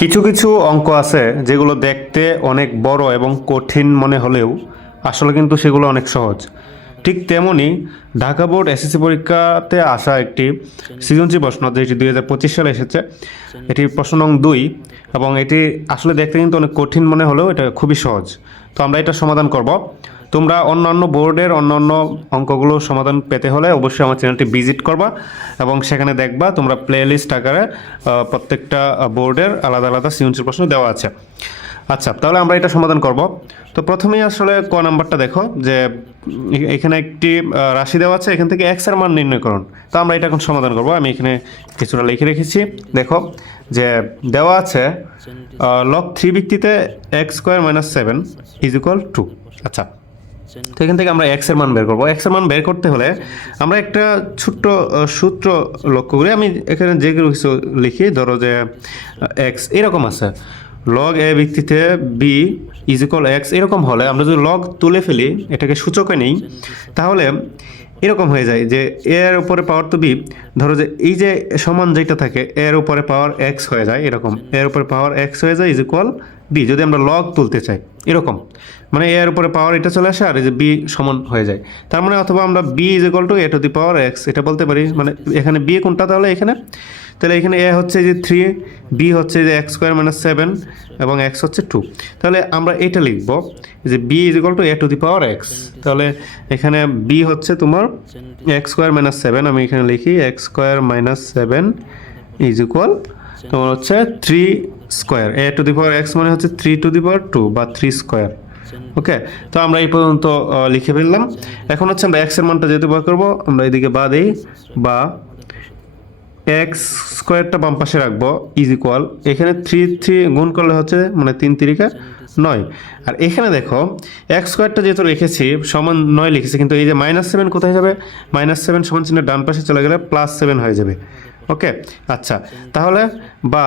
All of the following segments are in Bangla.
কিছু কিছু অঙ্ক আছে যেগুলো দেখতে অনেক বড় এবং কঠিন মনে হলেও আসলে কিন্তু সেগুলো অনেক সহজ। ঠিক তেমনি ঢাকা বোর্ড এসএসসি পরীক্ষাতে আসা একটি সৃজনশীল প্রশ্ন, যেটি 2025 সালে এসেছে। এটি প্রশ্ন নং 2 এবং এটি আসলে দেখতে কিন্তু অনেক কঠিন মনে হলেও এটা খুবই সহজ। তো আমরা এটা সমাধান করব। তোমরা অন্যান্য বোর্ডের অন্যান্য অঙ্কগুলো সমাধান পেতে হলে অবশ্যই আমার চ্যানেলটি ভিজিট করবা এবং সেখানে দেখবা তোমরা প্লেলিস্ট আকারে প্রত্যেকটা বোর্ডের আলাদা আলাদা সৃজনশীল প্রশ্ন দেওয়া আছে। আচ্ছা, তাহলে আমরা এটা সমাধান করব। তো প্রথমেই আসলে ক নাম্বারটা দেখো যে এখানে একটি রাশি দেওয়া আছে, এখান থেকে এক্স এর মান নির্ণয় করুন। তো আমরা এটা এখন সমাধান করব। আমি এখানে কিছুটা লিখে রেখেছি। দেখো যে দেওয়া আছে লগ 3 ভিত্তিতে x square minus 7 is equal 2। আচ্ছা, তো এখান থেকে আমরা এক্স এর মান বের করবো। এক্স এর মান বের করতে হলে আমরা একটা ছোট্ট সূত্র লক্ষ্য করি। আমি এখানে যে কিছু লিখি, ধরো যে এক্স এরকম আছে, লগ এ ভিত্তিতে বি ইজ ইকুয়াল এক্স। এরকম হলে আমরা যদি লগ তুলে ফেলি, এটাকে সূচকে নেই, তাহলে এরকম হয়ে যায় যে এর উপরে পাওয়ার তো বি, ধরো যে এই যে সমান যেটা থাকে এর উপরে পাওয়ার এক্স হয়ে যায়, এরকম এর উপরে পাওয়ার এক্স হয়ে যায় ইজ ইকুয়াল বি, যদি আমরা লগ তুলতে চাই এরকম, মানে এর উপরে পাওয়ার এটা চলে আসে আর এই যে বি সমান হয়ে যায়। তার মানে অথবা আমরা B is equal to A to the power X এটা বলতে পারি। মানে এখানে বি কোনটা, তাহলে এখানে এ হচ্ছে যে 3, বি হচ্ছে যে এক্স স্কোয়ার মাইনাস 7 এবং এক্স হচ্ছে 2। তাহলে আমরা এটা লিখব যে B is equal to A to the power X. তাহলে এখানে বি হচ্ছে তোমার এক্স স্কোয়ার মাইনাস 7, আমি এখানে লিখি x square minus 7 is equal তোমার হচ্ছে 3 square. A to the power x মানে হচ্ছে 3 টু দি পাওয়ার 2 বা 3 স্কোয়ার। ওকে, তো আমরা এই পর্যন্ত লিখে ফেললাম। এখন হচ্ছে আমরা এক্স এর মানটা যেহেতু বের করবো, আমরা এদিকে বা দেই, বা এক্স স্কোয়ারটা বাম পাশে রাখবো ইজ ইকুয়াল, এখানে 3 গুণ করলে হচ্ছে মানে 3 তিরিকা 9। আর এখানে দেখো এক্স স্কোয়ারটা যেহেতু রেখেছি সমান 9 লিখেছি, কিন্তু এই যে -7 কোথায় যাবে, -7 সমান চিহ্ন ডান পাশে চলে গেলে +7 হয়ে যাবে। ওকে, আচ্ছা, তাহলে বা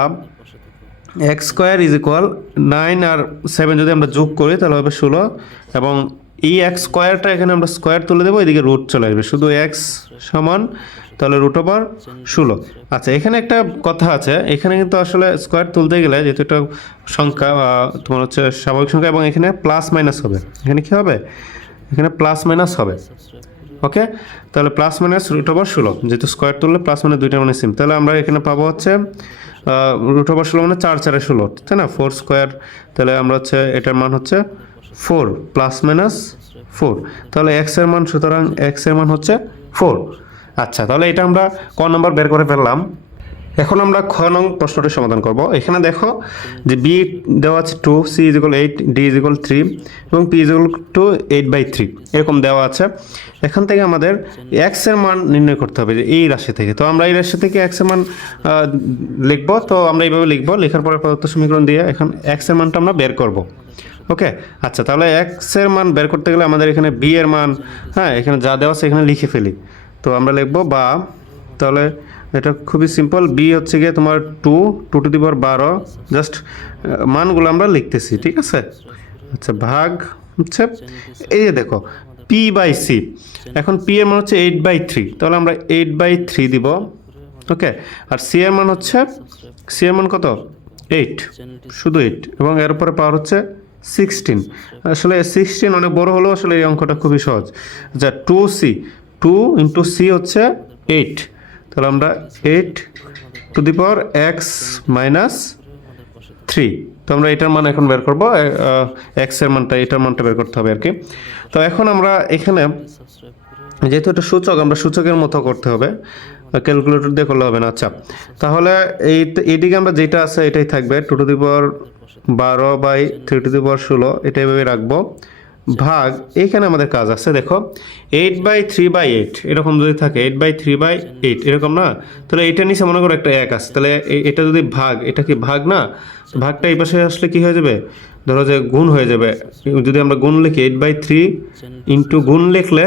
এক্স স্কোয়ার ইজ ইকুয়াল 9 আর 7 যদি আমরা যোগ করি তাহলে হবে 16, এবং এই এক্স স্কোয়ারটা এখানে আমরা স্কোয়ার তুলে দেবো, এদিকে রুট চলে আসবে, শুধু এক্স সমান তাহলে √16। আচ্ছা, এখানে একটা কথা আছে, এখানে কিন্তু আসলে স্কোয়ার তুলতে গেলে যেহেতু এটা সংখ্যা তোমার হচ্ছে স্বাভাবিক সংখ্যা, এবং এখানে প্লাস মাইনাস হবে, এখানে কি হবে, এখানে প্লাস মাইনাস হবে। ওকে, তাহলে প্লাস মাইনাস √16, যেহেতু স্কোয়ার তুললে প্লাস মাইনাস দুইটা মানে সেম, তাহলে আমরা এখানে পাবো হচ্ছে √16 মানে 4 4 16, তাই না, 4 স্কোয়ার। তাহলে আমরা হচ্ছে এটার মান হচ্ছে 4 প্লাস মাইনাস 4, তাহলে এক্স এর মান, সুতরাং এক্স এর মান হচ্ছে 4। আচ্ছা, তাহলে এটা আমরা ক নম্বর বের করে ফেললাম। এখন আমরা খ নং প্রশ্নটির সমাধান করব। এখানে দেখো যে বি দেওয়া আছে 2, C is equal 8, D is equal 3 এবং পি ইজ ইকুয়াল টু 8/3 এরকম দেওয়া আছে। এখান থেকে আমাদের এক্স এর মান নির্ণয় করতে হবে যে এই রাশি থেকে। তো আমরা এই রাশি থেকে এক্স এর মান লিখবো। তো আমরা এইভাবে লিখবো, লেখার পরে প্রদত্ত সমীকরণ দিয়ে এখন এক্স এর মানটা আমরা বের করব। ওকে, আচ্ছা, তাহলে এক্স এর মান বের করতে গেলে আমাদের এখানে বি এর মান, হ্যাঁ, এখানে যা দেওয়া আছে এখানে লিখে ফেলি। তো আমরা লিখবো বা, তাহলে এটা খুবই সিম্পল, বি হচ্ছে গিয়ে তোমার 2 টু দি পাওয়ার 12, জাস্ট মানগুলো আমরা লিখতেছি, ঠিক আছে। আচ্ছা, ভাগ হচ্ছে এই যে দেখো পি বাই সি, এখন পি এর মান হচ্ছে 8/3, তাহলে আমরা 8/3 দিব। ওকে, আর সি এর মান হচ্ছে, সি এর মান কত, 8, শুধু 8, এবং এর উপরে পাওয়ার হচ্ছে 16। আসলে 16 অনেক বড় হলেও আসলে এই অঙ্কটা খুবই সহজ। আচ্ছা, 2 ইন্টু সি হচ্ছে 8, তাহলে আমরা 8 two the power x minus 3। তো আমরা এটার মান এখন বের করবো, এক্স এর মানটা, এটার মানটা বের করতে হবে আর কি। তো এখন আমরা এখানে যেহেতু এটা সূচক, আমরা সূচকের মতো করতে হবে, ক্যালকুলেটর দিয়ে করলে হবে না। আচ্ছা, তাহলে এইদিকে আমরা যেটা আছে এটাই থাকবে, 2 two the power 12/3 two the পাওয়ার 16, এটা এভাবে রাখবো, ভাগ এইখানে আমাদের কাজ আছে, দেখো 8/3/8 এরকম যদি থাকে, 8/3/8 এরকম না, তাহলে এটা নিচে মনে করো একটা 1 আছে, তাহলে এটা যদি ভাগ, এটা কি ভাগ না, ভাগটা এই পাশে আসলে কি হয়ে যাবে, ধরো যে গুণ হয়ে যাবে। যদি আমরা গুণ লিখি 8/3 ইন্টু গুণ লিখলে,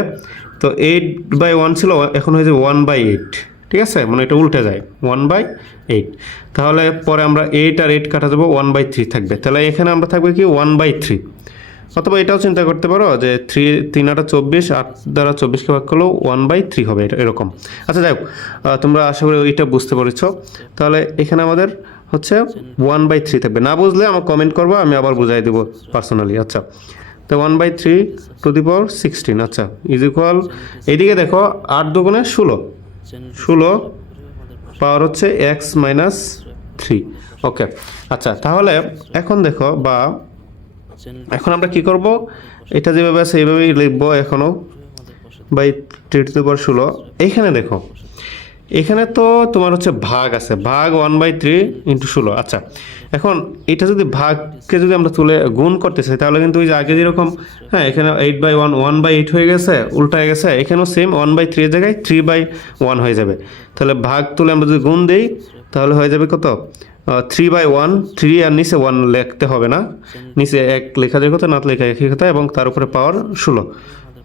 তো 8/1 ছিল, এখন হয়ে যাবে 1/8, ঠিক আছে, মানে এটা উল্টে যায় 1/8। তাহলে পরে আমরা 8 আর 8 কাটা যাবো, 1/3 থাকবে, তাহলে এখানে আমরা থাকবে কি 1/3। অথবা এটাও চিন্তা করতে পারো যে 3 8 24, 8 দ্বারা 24কে ভাগ করলেও 1/3 হবে, এটা এরকম। আচ্ছা, যাই হোক, তোমরা আশা করি ওইটা বুঝতে পেরেছ। তাহলে এখানে আমাদের হচ্ছে 1/3 থাকবে। না বুঝলে আমার কমেন্ট করবো, আমি আবার বুঝাই দেবো পার্সোনালি। আচ্ছা, তো 1/3 টু দি পাওয়ার 16, আচ্ছা, ইজ ইকুয়াল, এইদিকে দেখো 8 দুগুণে 16 পাওয়ার হচ্ছে x-3। ওকে, আচ্ছা, তাহলে এখন দেখো, বা এখন আমরা কি করব, এটা যেভাবে আছে এইভাবেই লিখবো এখনও, বাই 3 টু দি পাওয়ার 16। এইখানে দেখো, এখানে তো তোমার হচ্ছে ভাগ আছে, ভাগ 1/3 ইন্টু 16। আচ্ছা, এখন এটা যদি ভাগকে যদি আমরা তুলে গুণ করতে চাই, তাহলে কিন্তু ওই যে আগে যেরকম, হ্যাঁ, এখানে 8/1 1/8 হয়ে গেছে, উল্টায় গেছে, এখানেও সেম 1/3 এর জায়গায় 3/1 হয়ে যাবে। তাহলে ভাগ তুলে আমরা যদি গুণ দিই, তাহলে হয়ে যাবে কত, 3/1, 3 আর নিচে 1 লিখতে হবে না, নিচে 1 লেখা যায়, কত না লেখা একই কথা, এবং তার উপরে পাওয়ার 16।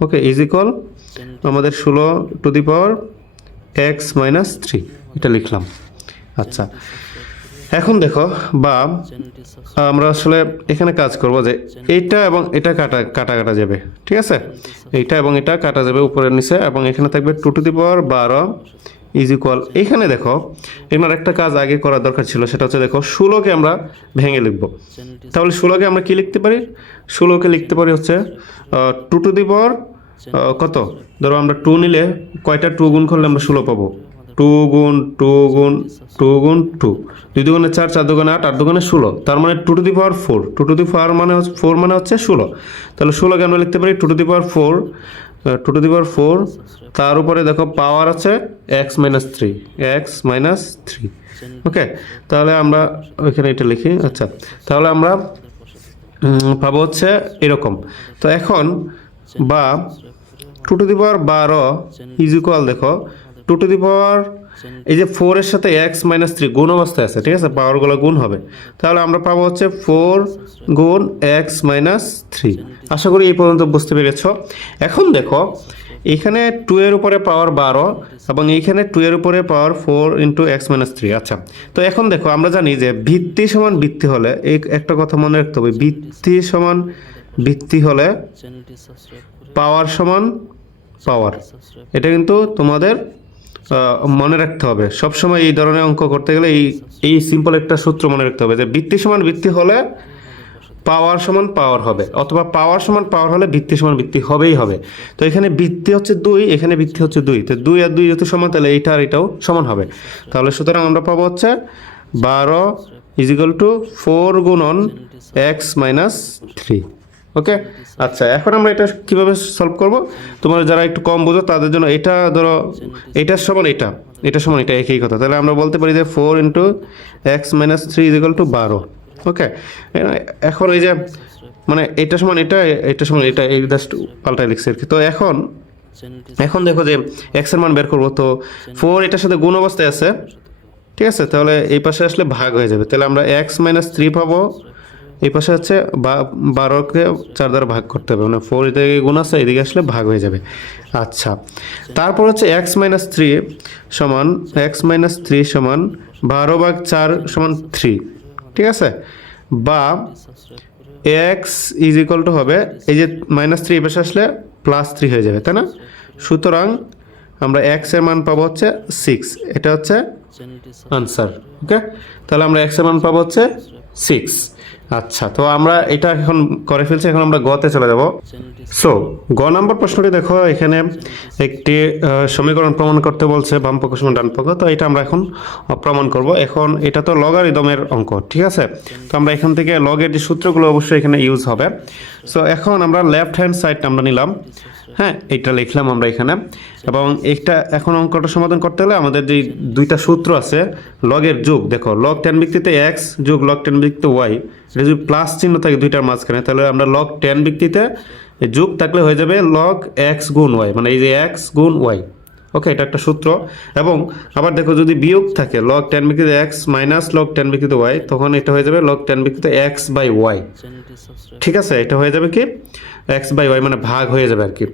ওকে, ইজ ইকুয়াল আমাদের 16 টু দি পাওয়ার x-3, এটা লিখলাম। আচ্ছা, এখন দেখো, বা আমরা আসলে এখানে কাজ করব যে এইটা এবং এটা কাটা যাবে, ঠিক আছে, এইটা এবং এটা কাটা যাবে উপরের নিচে, এবং এখানে থাকবে 2 two the power 12 is equal, এখানে দেখো এখানে একটা কাজ আগে করার দরকার ছিল, সেটা হচ্ছে দেখো 16কে আমরা ভেঙে লিখব। তাহলে 16কে আমরা কি লিখতে পারি, 16কে লিখতে পারি হচ্ছে 2 টু দি পাওয়ার কত, ধরো আমরা 2 নিলে কয়টা 2 গুণ করলে আমরা 16 পাবো, 2 গুণ 2 গুণ 2 গুণ 2, 2 দুগুণে 4, 4 দুগুণে 8, 8 দুগুণে 16, তার মানে 2 two the power 4, 2 two the পাওয়ার মানে 4 মানে হচ্ছে 16। তাহলে 16কে আমরা লিখতে পারি 2 two the power 4, 2 two the পাওয়ার 4, তার উপরে দেখো পাওয়ার আছে x-3। ওকে, তাহলে আমরা ওইখানে এটা লিখি। আচ্ছা, তাহলে আমরা পাবো হচ্ছে এরকম। তো এখন, বা 2 two the power 12 is equal, দেখো 2 টু দি পাওয়ার, এই যে 4 এর সাথে x-3 গুণ অবস্থায় আছে, ঠিক আছে, পাওয়ারগুলো গুণ হবে, তাহলে আমরা পাবো হচ্ছে 4 গুণ x-3। আশা করি এই পর্যন্ত বুঝতে পেরেছ। এখন দেখো, এখানে 2 এর উপরে পাওয়ার 12 এবং এইখানে 2 এর উপরে পাওয়ার 4 ইন্টু x-3। আচ্ছা, তো এখন দেখো, আমরা জানি যে ভিত্তি সমান ভিত্তি হলে, এই একটা কথা মনে রাখতে হবে, ভিত্তি সমান ভিত্তি হলে পাওয়ার সমান পাওয়ার, এটা কিন্তু তোমাদের মনে রাখতে হবে সবসময়। এই ধরনের অঙ্ক করতে গেলে এই সিম্পল একটা সূত্র মনে রাখতে হবে, যে ভিত্তি সমান ভিত্তি হলে পাওয়ার সমান পাওয়ার হবে, অথবা পাওয়ার সমান পাওয়ার হলে ভিত্তি সমান ভিত্তি হবেই হবে। তো এখানে ভিত্তি হচ্ছে 2, এখানে ভিত্তি হচ্ছে 2, তো 2 আর 2 যেহেতু সমান, তাহলে এইটা আর এটাও সমান হবে। তাহলে সুতরাং আমরা পাবো হচ্ছে 12 ইজ ইকুয়াল টু 4 গুণন x-3। ওকে, আচ্ছা, এখন আমরা এটা কিভাবে সলভ করব, তোমরা যারা একটু কম বোঝো তাদের জন্য, এটা ধরো এটার সমান এটা সমান এটা, একই কথা। তাহলে আমরা বলতে পারি যে 4 into x-3 is equal two 12। ওকে, এখন এই যে মানে এটা সমান এটা, এটা সমান এটা, এই জাস্ট পাল্টায় লিখছি আর কি। তো এখন দেখো যে x এর মান বের করবো, তো 4 এটার সাথে গুণ অবস্থায় আছে, ঠিক আছে, তাহলে এই পাশে আসলে ভাগ হয়ে যাবে, তাহলে আমরা x-3 পাবো, এই পাশে হচ্ছে 12কে 4 দ্বারা ভাগ করতে হবে, মানে 4 এদিকে গুণ আছে, এদিকে আসলে ভাগ হয়ে যাবে। আচ্ছা, তারপর হচ্ছে x-3 সমান 12/4 সমান 3, ঠিক আছে, বা x ইজ ইকুয়াল টু হবে, এই যে -3 এই পাশে আসলে +3 হয়ে যাবে, তাই না? সুতরাং আমরা x এর মান পাবো হচ্ছে 6, এটা হচ্ছে আনসার। ওকে, তাহলে আমরা x এর মান পাবো হচ্ছে 6। আচ্ছা, তো আমরা এটা এখন করে ফেলছি, এখন আমরা গতে চলে যাব। সো গ নাম্বার প্রশ্নটি দেখো, এখানে একটি সমীকরণ প্রমাণ করতে বলছে, বাম পক্ষ সমান ডান পক্ষ। তো এটা আমরা এখন প্রমাণ করব। এখন এটা তো লগারিদমের অঙ্ক, ঠিক আছে, তো আমরা এখান থেকে লগের যে সূত্রগুলো অবশ্যই এখানে ইউজ হবে। সো এখন আমরা লেফট হ্যান্ড সাইডটা আমরা নিলাম, হ্যাঁ, এইটা লিখলাম আমরা এখানে, এবং এইটা এখন অঙ্কটা সমাধান করতে হলে আমাদের যে দুইটা সূত্র আছে লগের যোগ, দেখো লগ 10 ভিত্তিতে x যোগ লগ 10 ভিত্তিতে y, এটা যদি প্লাস চিহ্ন থাকে দুইটার মাঝখানে, তাহলে আমরা লগ 10 ভিত্তিতে যোগ থাকলে হয়ে যাবে লগ x গুণ y, মানে এই যে x গুণ y। ওকে, এটা একটা সূত্র। এবং আবার দেখো যদি বিয়োগ থাকে লগ 10 ভিত্তিতে x মাইনাস লগ 10 ভিত্তিতে y, তখন এটা হয়ে যাবে লগ 10 ভিত্তিতে x বাই y, ঠিক আছে, এটা হয়ে যাবে কি x বাই y, মানে ভাগ হয়ে যাবে আর কি,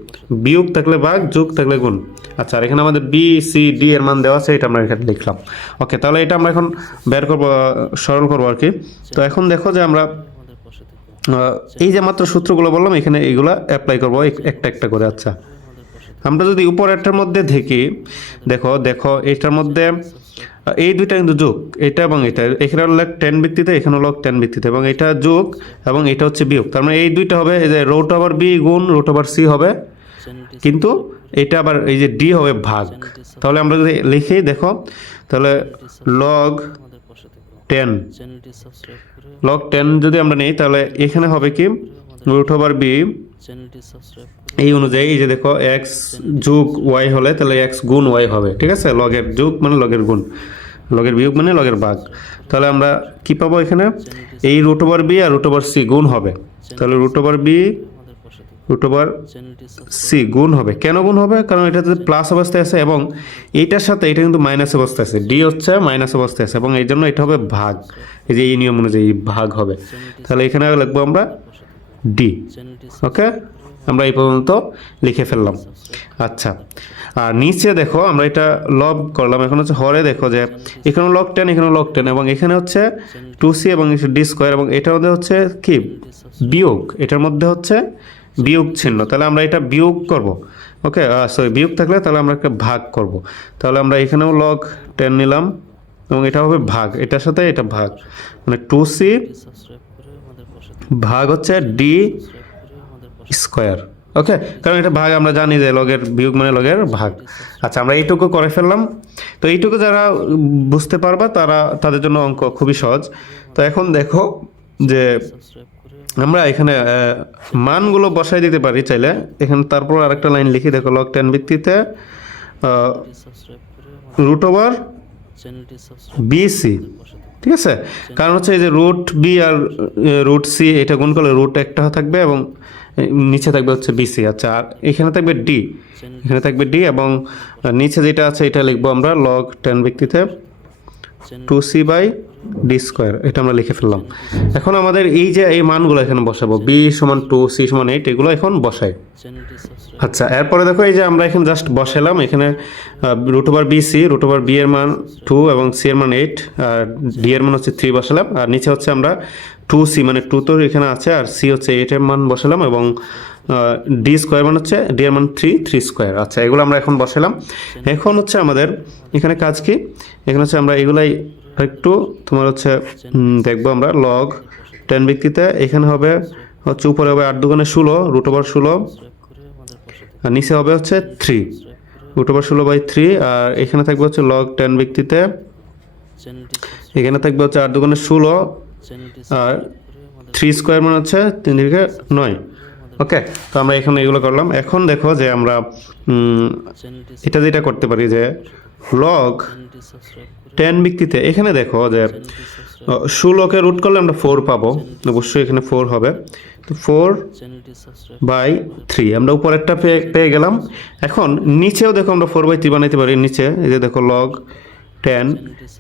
বিয়োগ থাকলে ভাগ, যোগ থাকলে গুণ। আচ্ছা, আর এখানে আমাদের b c d এর মান দেওয়া আছে, এটা আমরা এখানে লিখলাম। ওকে, তাহলে এটা আমরা এখন বের করবো, সরল করবো আর কি। তো এখন দেখো যে আমরা এই যে মাত্র সূত্রগুলো বললাম, এখানে এইগুলা অ্যাপ্লাই করবো একটা একটা করে। আচ্ছা, আমরা যদি উপরেরটার মধ্যে দেখি, দেখো এটার মধ্যে এই দুইটা কিন্তু যোগ, এটা এবং এটা, এখানে লগ 10 ভিত্তিতে, এখানে লগ 10 ভিত্তিতে, এবং এটা যোগ এবং এটা হচ্ছে বিয়োগ। তার মানে এই দুইটা হবে এই যে রুট ওভার বি গুণ রুট ওভার সি হবে, কিন্তু এটা আবার এই যে ডি হবে ভাগ। তাহলে আমরা যদি লিখি দেখো, তাহলে লগ 10, লগ 10 যদি আমরা নিই তাহলে এখানে হবে কি রুট ওভার বি এই অনুযায়ী, এই যে দেখো এক্স যোগ ওয়াই হলে তাহলে এক্স গুণ ওয়াই হবে, ঠিক আছে। লগের যোগ মানে লগের গুণ, লগের বিয়োগ মানে লগের ভাগ। তাহলে আমরা কি পাবো এখানে, এই রুট ওভার বি আর রুট ওভার সি গুণ হবে, তাহলে root over B root over C গুণ হবে। কেন গুণ হবে? কারণ এটা যদি প্লাস অবস্থায় আছে এবং এইটার সাথে এটা কিন্তু মাইনাস অবস্থায় আছে, ডি হচ্ছে মাইনাস অবস্থায় আছে, এবং এই জন্য এটা হবে ভাগ, এই যে এই নিয়ম অনুযায়ী ভাগ হবে। তাহলে এখানে লিখবো আমরা ডি। ওকে, আমরা এই পর্যন্ত লিখে ফেললাম। আচ্ছা, আর নিচে দেখো আমরা এটা লব করলাম, এখন হচ্ছে হরে দেখো যে এখানে লগ 10, এখানে লগ 10, এবং এখানে হচ্ছে 2c এবং ডি স্কোয়ার, এবং এটার মধ্যে হচ্ছে কি বিয়োগ, এটার মধ্যে হচ্ছে বিয়োগ চিহ্ন, তাহলে আমরা এটা বিয়োগ করব। ওকে, সরি বিয়োগ থাকলে তাহলে আমরা একটা ভাগ করব। তাহলে আমরা এখানেও লগ 10 নিলাম এবং এটা হবে ভাগ, এটার সাথে এটা ভাগ, মানে 2c ভাগ হচ্ছে ডি স্কোয়ার। ওকে, কারণ এটা ভাগ আমরা জানি যে লগের বিয়োগ মানে লগের ভাগ। আচ্ছা, আমরা এইটুকু করে ফেললাম। তো এইটুকু যারা বুঝতে পারবা তাদের জন্য অঙ্ক খুবই সহজ। তো এখন দেখো যে আমরা এখানে মানগুলো বসাই দিতে পারি চাইলে, এখানে তারপর আরেকটা লাইন লিখি দেখো, লগ 10 ভিত্তিতে রুট ওভার বিসি, ঠিক আছে। কারণ হচ্ছে এই যে রুট বি আর রুট সি এটা গুণ করলে রুট একটা থাকবে এবং নিচে থাকবে হচ্ছে বিসি। আচ্ছা, আর এখানে থাকবে ডি, এখানে থাকবে ডি, এবং নিচে যেটা আছে এটা লিখবো আমরা লগ 10 ভিত্তিতে 2c বাই ডি স্কোয়ার, এটা আমরা লিখে ফেললাম। এখন আমাদের এই যে এই মানগুলো এখানে বসাবো, বি সমান 2, সি সমান 8, এগুলো এখন বসাই। আচ্ছা, এরপরে দেখো এই যে আমরা এখানে জাস্ট বসালাম, এখানে root over B C, root over B এর মান 2 এবং সি এর মান 8, আর ডি এর মান হচ্ছে 3 বসালাম, আর নিচে হচ্ছে আমরা 2c মানে 2 তো এখানে আছে, আর সি হচ্ছে 8 এর মান বসালাম, এবং ডি স্কোয়ার মান হচ্ছে ডি এর মান 3 স্কোয়ার। আচ্ছা, এগুলো আমরা এখন বসালাম। এখন হচ্ছে আমাদের এখানে কাজ কি, এখানে হচ্ছে আমরা এগুলাই একটু তোমার হচ্ছে দেখবো আমরা লগ 10 ভিত্তিতে, এখানে হবে হচ্ছে উপরে হবে 8 দুগুণে 16 রুট ওভার 16, আর নিচে হবে হচ্ছে 3 রুট ওভার 16 বাই 3, আর এখানে থাকবে হচ্ছে লগ 10 ভিত্তিতে, এখানে থাকবে হচ্ছে 8 দুগুণে 16 আর 3 স্কোয়ার মানে হচ্ছে 3 থেকে 9। ওকে, তো আমরা এখানে এগুলো করলাম। এখন দেখো যে আমরা এটা যেটা করতে পারি যে লগ 10 ভিত্তিতে, এখানে দেখো যে 16কে রুট করলে আমরা 4 পাবো, অবশ্যই এখানে 4 হবে, তো 4 বাই 3 আমরা উপরেরটা পেয়ে গেলাম। এখন নিচেও দেখো আমরা 4 বাই 3 বানাইতে পারি, নিচে এই যে দেখো লগ 10,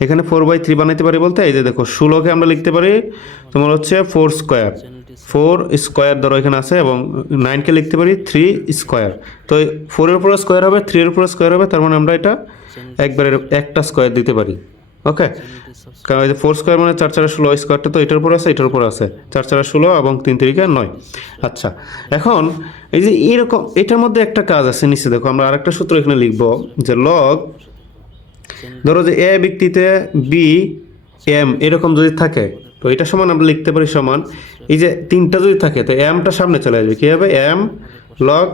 এখানে 4 বাই 3 বানাইতে পারি বলতে এই যে দেখো 16কে আমরা লিখতে পারি তোমার হচ্ছে 4 স্কোয়ার, 4 স্কোয়ার ধরো এখানে আছে, এবং 9কে লিখতে পারি 3 স্কোয়ার। তো 4 এর উপর স্কোয়ার হবে, 3 এর উপর স্কোয়ার হবে, তার মানে আমরা এটা একবারে একটা স্কোয়ার দিতে পারি। ওকে, কারণ এই যে 4 স্কোয়ার মানে 4 4 16, স্কোয়ারটা তো এটার উপর আছে, এটার উপর আছে, 4 4 16 এবং 3 3 9। আচ্ছা, এখন এই যে এরকম এটার মধ্যে একটা কাজ আছে, নিচে দেখো আমরা আরেকটা সূত্র এখানে লিখবো যে লগ, ধরো যে এ ভিত্তিতে বি এম এরকম যদি থাকে, তো এটা সমান আমরা লিখতে পারি সমান এই যে 3টা যদি থাকে তো এমটা সামনে চলে আসবে, কি হবে এম লগ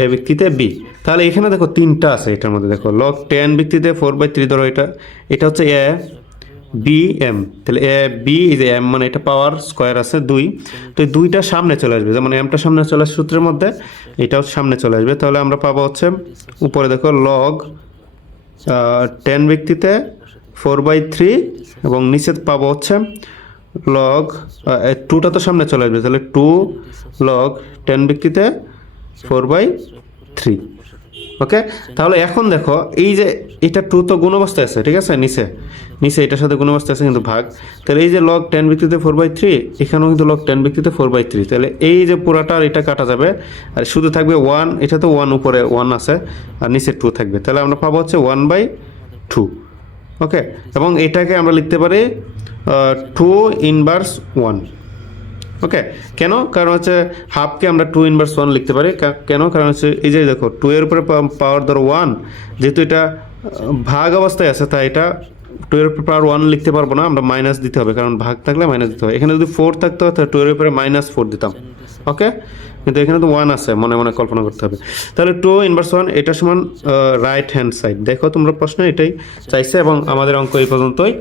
এ ভিত্তিতে বি। তাহলে এখানে দেখো 3টা আছে, এটার মধ্যে দেখো লগ 10 ভিত্তিতে 4 বাই 3 ধরো, এটা হচ্ছে এ বি এম, তাহলে এ বি এই যে এম মানে এটা পাওয়ার স্কোয়ার আছে 2, তো এই 2টা সামনে চলে আসবে, যেমন এমটা সামনে চলে আসে সূত্রের মধ্যে, এটাও সামনে চলে আসবে। তাহলে আমরা পাবো হচ্ছে উপরে দেখো লগ 10 ভিত্তিতে 4 বাই 3, এবং নিচে পাবো হচ্ছে লগ 2টা তো সামনে চলে আসবে, তাহলে 2 লগ 10 ভিত্তিতে 4 বাই 3। ওকে, তাহলে এখন দেখো এই যে এটা 2 তো গুণ অবস্থায় আছে, ঠিক আছে, নিচে এটার সাথে গুণ অবস্থায় আছে কিন্তু ভাগ, তাহলে এই যে লগ 10 ভিত্তিতে 4 বাই 3, এখানেও কিন্তু লগ 10 ভিত্তিতে 4 বাই 3, তাহলে এই যে পুরাটা এটা কাটা যাবে, আর শুধু থাকবে 1, এটা তো 1 উপরে 1 আছে, আর নিচে 2 থাকবে, তাহলে আমরা পাবো হচ্ছে 1 বাই 2। ওকে, এবং এটাকে আমরা লিখতে পারি 2 ইনভার্স 1। ওকে, কেন? কারণ হচ্ছে হাফকে আমরা 2 ইনভার্স 1 লিখতে পারি, কেন? কারণ হচ্ছে এই যে দেখো 2 এর উপরে পাওয়ার ধরো 1, যেহেতু এটা ভাগ অবস্থায় আছে তাই এটা টু এর উপরে পাওয়ার 1 লিখতে পারবো না, আমরা মাইনাস দিতে হবে, কারণ ভাগ থাকলে মাইনাস দিতে হবে। এখানে যদি 4 থাকতো তাহলে 2 এর উপরে -4 দিতাম, ওকে। কিন্তু এখানে তো 1 আছে, মনে মনে কল্পনা করতে হবে। তাহলে 2 ইনভার্স 1 এটা সমান রাইট হ্যান্ড সাইড। দেখো তোমরা প্রশ্ন এটাই চাইছে এবং আমাদের অঙ্ক এই পর্যন্তই।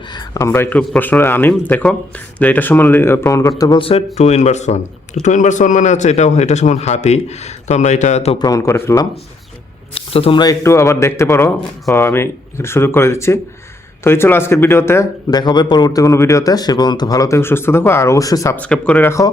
আমরা একটু প্রশ্ন আনি, দেখো যে এটা সমান প্রমাণ করতে বলছে 2 ইনভার্স 1। তো 2 ইনভার্স 1 মানে হচ্ছে এটা সমান হাফই। তো আমরা এটা তো প্রমাণ করে ফেললাম। তো তোমরা একটু আবার দেখতে পারো, আমি একটু সুযোগ করে দিচ্ছি। তো এই ছিল আজকের ভিডিওতে, দেখা হবে পরবর্তী কোনো ভিডিওতে। সে পর্যন্ত ভালো থেকো, সুস্থ থেকো, আর অবশ্যই সাবস্ক্রাইব করে রাখো।